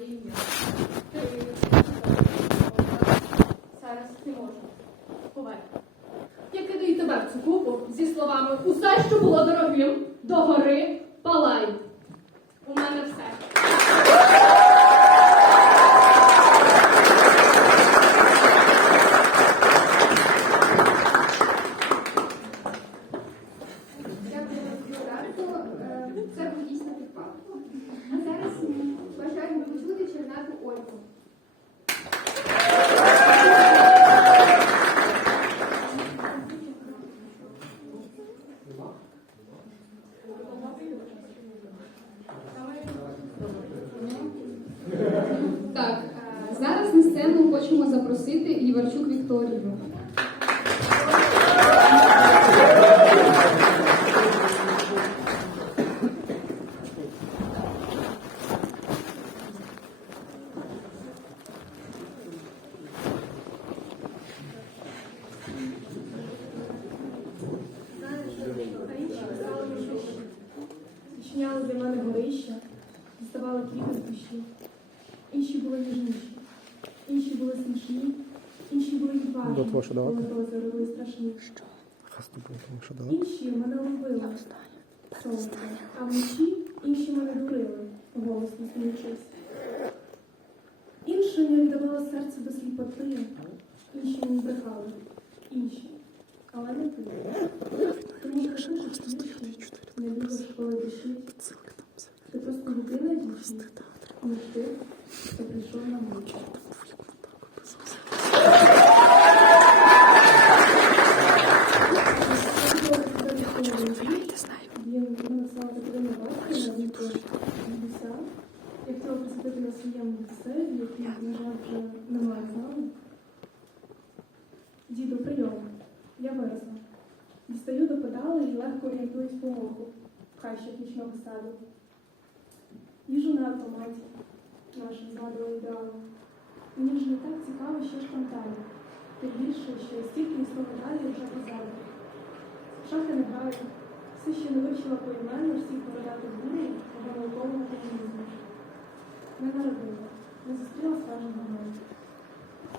Ти зараз не можу. Ховай. Я кидаю тебе в цю купу зі словами усе, що було дорогим, догори палай. Сцену хочемо запросити Іварчук Вікторію. Відчиняли для мене горища, діставали квіти з душі. Інші були ніжніші, інші були смішні, інші були відважні, До того, що коли розори були страшні. Інші мене любили, сонце, а вночі інші мене дурили, голосно сміючись. Іншим я віддавала серце до сліпоти, інші мені брехали, інші, але не ти. Тому що душі, не любиш, коли душить. Ти просто людина дівчина, ніж ти, хто прийшов на мить. Веселі, який, на жаль, вже немає з нами. Діду, прийом. Я виросла. Дістаю до педали і легко орієнтуюсь по оку, хащах нічного саду. Їжу на автоматі, наше згадували ідеали. Мені вже не так цікаво, що ж там далі. Тим більше, що стільки далі вже позаду. Шахи не граю, все ще не вивчила поіменно всіх бородатих гурів або наукового комунізму. Не народила, не зустріла скаженого моменту.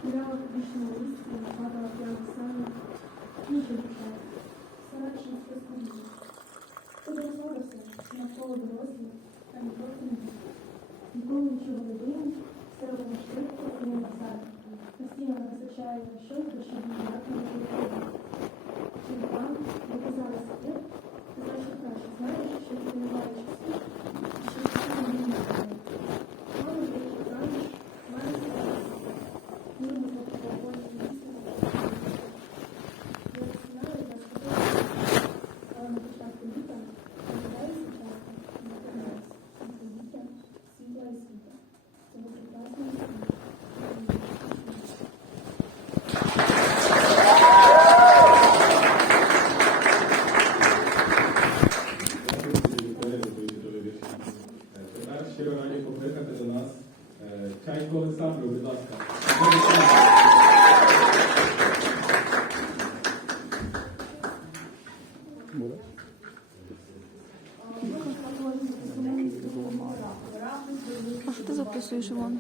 Гуляла в публічному місці, падала прямо саме, нічим почала. Все радше не спискує. Подорослалася, навколо дорослі, а ніколи не було. Ніколи нічого не думав, все робимо швидко і не назад. Постійно не вистачає на щось, бо ще ніяк не виходить. Чим там, не казали собі, ти значить е, Олександру, будь ласка. А що ти записуєш, Іван?